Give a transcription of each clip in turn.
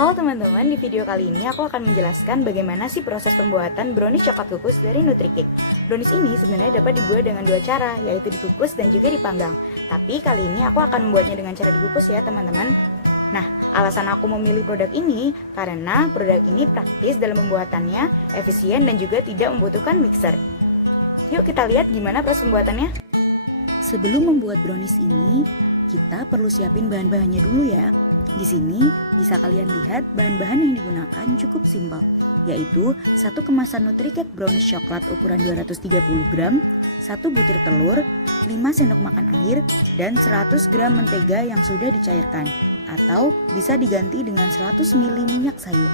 Halo teman-teman, di video kali ini aku akan menjelaskan bagaimana sih proses pembuatan brownies coklat kukus dari Nutricake. Brownies ini sebenarnya dapat dibuat dengan dua cara, yaitu dikukus dan juga dipanggang. Tapi kali ini aku akan membuatnya dengan cara dikukus ya teman-teman. Nah, alasan aku memilih produk ini karena produk ini praktis dalam pembuatannya, efisien dan juga tidak membutuhkan mixer. Yuk kita lihat gimana proses pembuatannya. Sebelum membuat brownies ini, kita perlu siapin bahan-bahannya dulu ya. Di sini bisa kalian lihat bahan-bahan yang digunakan cukup simpel, yaitu 1 kemasan Nutricake brownies coklat ukuran 230 gram, 1 butir telur, 5 sendok makan air, dan 100 gram mentega yang sudah dicairkan, atau bisa diganti dengan 100 ml minyak sayur.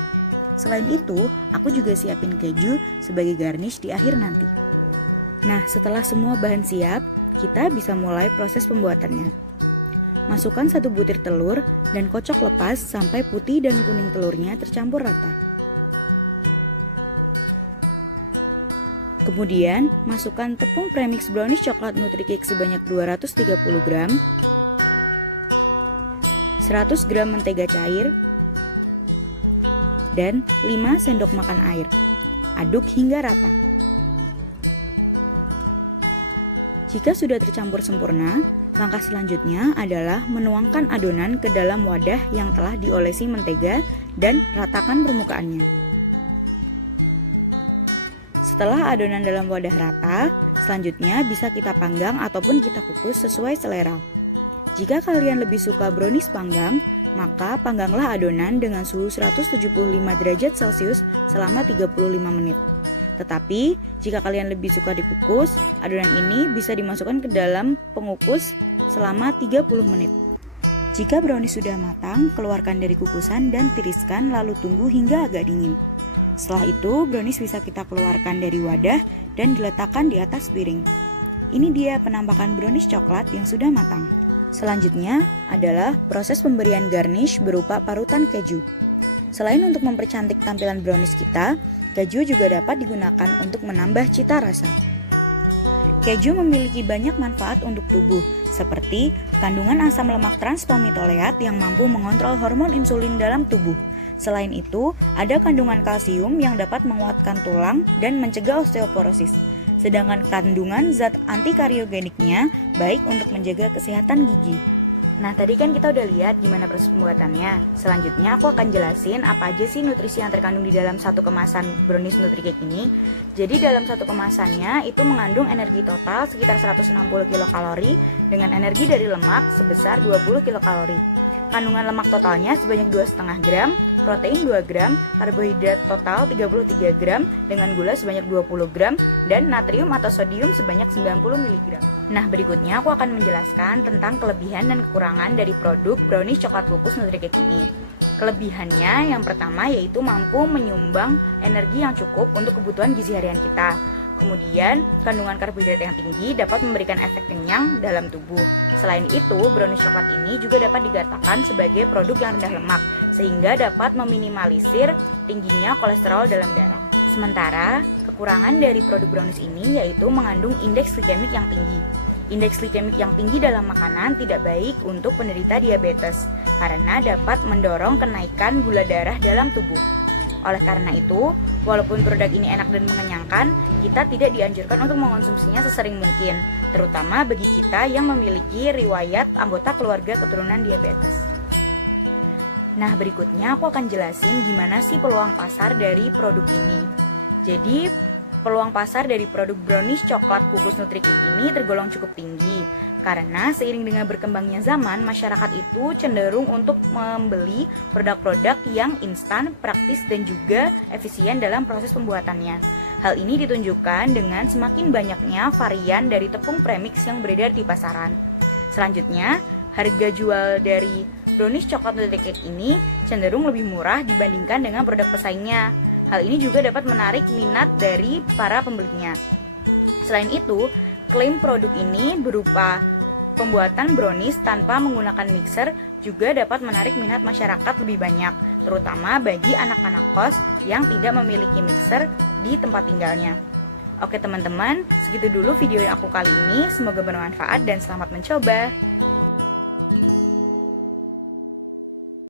Selain itu, aku juga siapin keju sebagai garnish di akhir nanti. Nah, setelah semua bahan siap, kita bisa mulai proses pembuatannya. Masukkan 1 butir telur dan kocok lepas sampai putih dan kuning telurnya tercampur rata. Kemudian, masukkan tepung premix brownies coklat Nutricake sebanyak 230 gram, 100 gram mentega cair, dan 5 sendok makan air. Aduk hingga rata. Jika sudah tercampur sempurna, langkah selanjutnya adalah menuangkan adonan ke dalam wadah yang telah diolesi mentega dan ratakan permukaannya. Setelah adonan dalam wadah rata, selanjutnya bisa kita panggang ataupun kita kukus sesuai selera. Jika kalian lebih suka brownies panggang, maka pangganglah adonan dengan suhu 175 derajat Celcius selama 35 menit. Tetapi, jika kalian lebih suka dikukus, adonan ini bisa dimasukkan ke dalam pengukus selama 30 menit. Jika brownies sudah matang, keluarkan dari kukusan dan tiriskan lalu tunggu hingga agak dingin. Setelah itu, brownies bisa kita keluarkan dari wadah dan diletakkan di atas piring. Ini dia penampakan brownies coklat yang sudah matang. Selanjutnya adalah proses pemberian garnish berupa parutan keju. Selain untuk mempercantik tampilan brownies kita, keju juga dapat digunakan untuk menambah cita rasa. Keju memiliki banyak manfaat untuk tubuh, seperti kandungan asam lemak transpamitoleat yang mampu mengontrol hormon insulin dalam tubuh. Selain itu, ada kandungan kalsium yang dapat menguatkan tulang dan mencegah osteoporosis. Sedangkan kandungan zat antikariogeniknya baik untuk menjaga kesehatan gigi. Nah, tadi kan kita udah lihat gimana proses pembuatannya. Selanjutnya aku akan jelasin apa aja sih nutrisi yang terkandung di dalam satu kemasan brownies Nutricake ini. Jadi dalam satu kemasannya itu mengandung energi total sekitar 160 kilokalori dengan energi dari lemak sebesar 20 kilokalori. Kandungan lemak totalnya sebanyak 2,5 gram, protein 2 gram, karbohidrat total 33 gram dengan gula sebanyak 20 gram, dan natrium atau sodium sebanyak 90 mg. Nah, berikutnya aku akan menjelaskan tentang kelebihan dan kekurangan dari produk brownies coklat kukus Nutricake ini. Kelebihannya yang pertama yaitu mampu menyumbang energi yang cukup untuk kebutuhan gizi harian kita. Kemudian, kandungan karbohidrat yang tinggi dapat memberikan efek kenyang dalam tubuh. Selain itu, brownies coklat ini juga dapat dikatakan sebagai produk yang rendah lemak, sehingga dapat meminimalisir tingginya kolesterol dalam darah. Sementara, kekurangan dari produk brownies ini yaitu mengandung indeks glikemik yang tinggi. Indeks glikemik yang tinggi dalam makanan tidak baik untuk penderita diabetes, karena dapat mendorong kenaikan gula darah dalam tubuh. Oleh karena itu, walaupun produk ini enak dan mengenyangkan, kita tidak dianjurkan untuk mengonsumsinya sesering mungkin, terutama bagi kita yang memiliki riwayat anggota keluarga keturunan diabetes. Nah, berikutnya aku akan jelasin gimana sih peluang pasar dari produk ini. Jadi, peluang pasar dari produk brownies coklat kukus Nutricake ini tergolong cukup tinggi. Karena seiring dengan berkembangnya zaman, masyarakat itu cenderung untuk membeli produk-produk yang instan, praktis, dan juga efisien dalam proses pembuatannya. Hal ini ditunjukkan dengan semakin banyaknya varian dari tepung premix yang beredar di pasaran. Selanjutnya, harga jual dari brownies coklat Nutricake ini cenderung lebih murah dibandingkan dengan produk pesaingnya. Hal ini juga dapat menarik minat dari para pembelinya. Selain itu, klaim produk ini berupa pembuatan brownies tanpa menggunakan mixer juga dapat menarik minat masyarakat lebih banyak, terutama bagi anak-anak kos yang tidak memiliki mixer di tempat tinggalnya. Oke teman-teman, segitu dulu video yang aku kali ini. Semoga bermanfaat dan selamat mencoba.